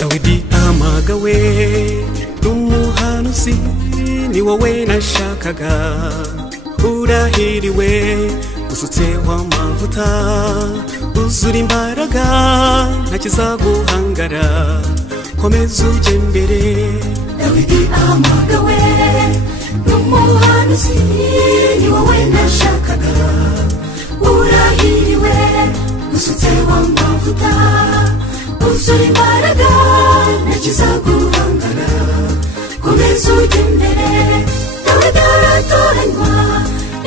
Dawidi amagawe n'umuhanuzi ni wowe nashakaga urahiriwe usutseho amavuta uzura imbaraga ntakizaguhangara komeza ujye mbere Dawidi amagawe n'umuhanuzi ni wowe nashakaga urahiriwe usutseho amavuta uzura imbaraga ntakizaguhangara komeza ujye mbere Dawidi aratoranywa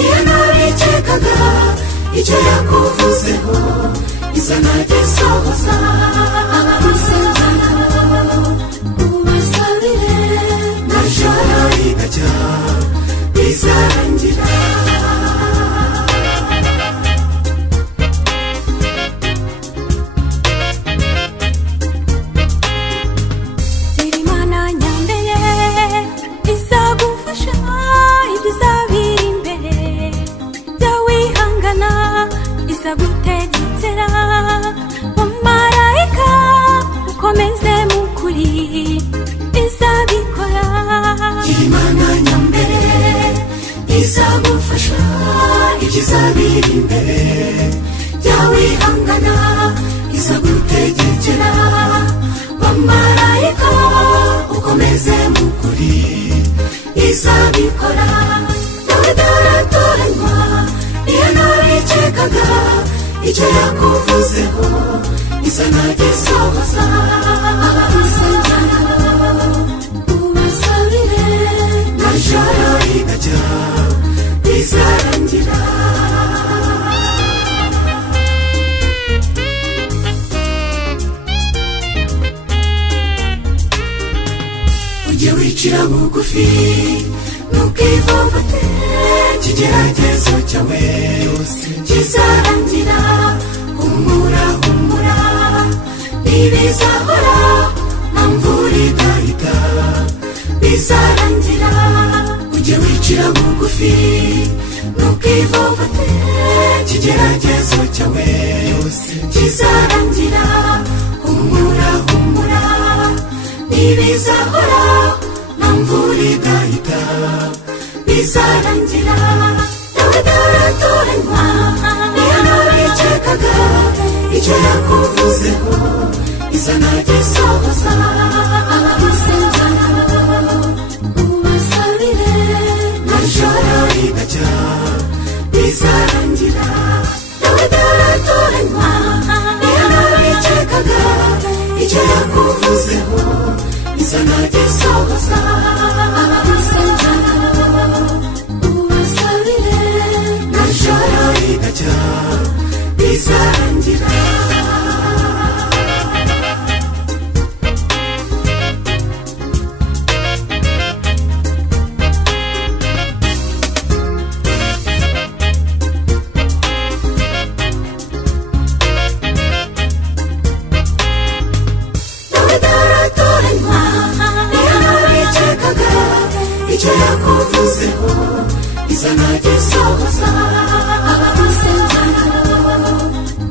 iyo ntabikekaga icyo yakuvuzeho izana gisohoza abamusengana ubasabire najoro rigajya bizarangira gutegekera umarayika ukomeze mukuri izabikora Imana nyambere izagufasha ikizabira imbere byawihangana izagutegekera umarayika ukomeze mukuri izabikora Dawidi aratoranywa iyo ntabikekaga icyo yakuvuzeho izana gisohoza abamusengana ubasabire najoro rigajya bizarangira ujye wicira bugufi ntukivovate ikigeragezo cyawe kizarangira humura humura ntibizahora nta mvura idahita bizarangira ujye wicira bugufi ntukivovate ikigeragezo cyawe kizarangira humura humura ntibizahora nta mvura idahita bizarangira Dawidi aratoranywa iyo ntabikekaga icyo yakuvuzeho izana gisohoza abamusengana ubasabire najoro rigajya bizarangira Dawidi aratoranywa iyo ntabikekaga icyo yakuvuzeho izana gisohoza abamusengana ubasabire najoro rigajya bizarangira Dawidi aratoranywa iyo ntabikekaga icyo yakuvuzeho izana gisohoza abamusengana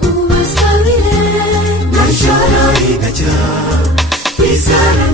ubasabire najoro rigajya bizarangira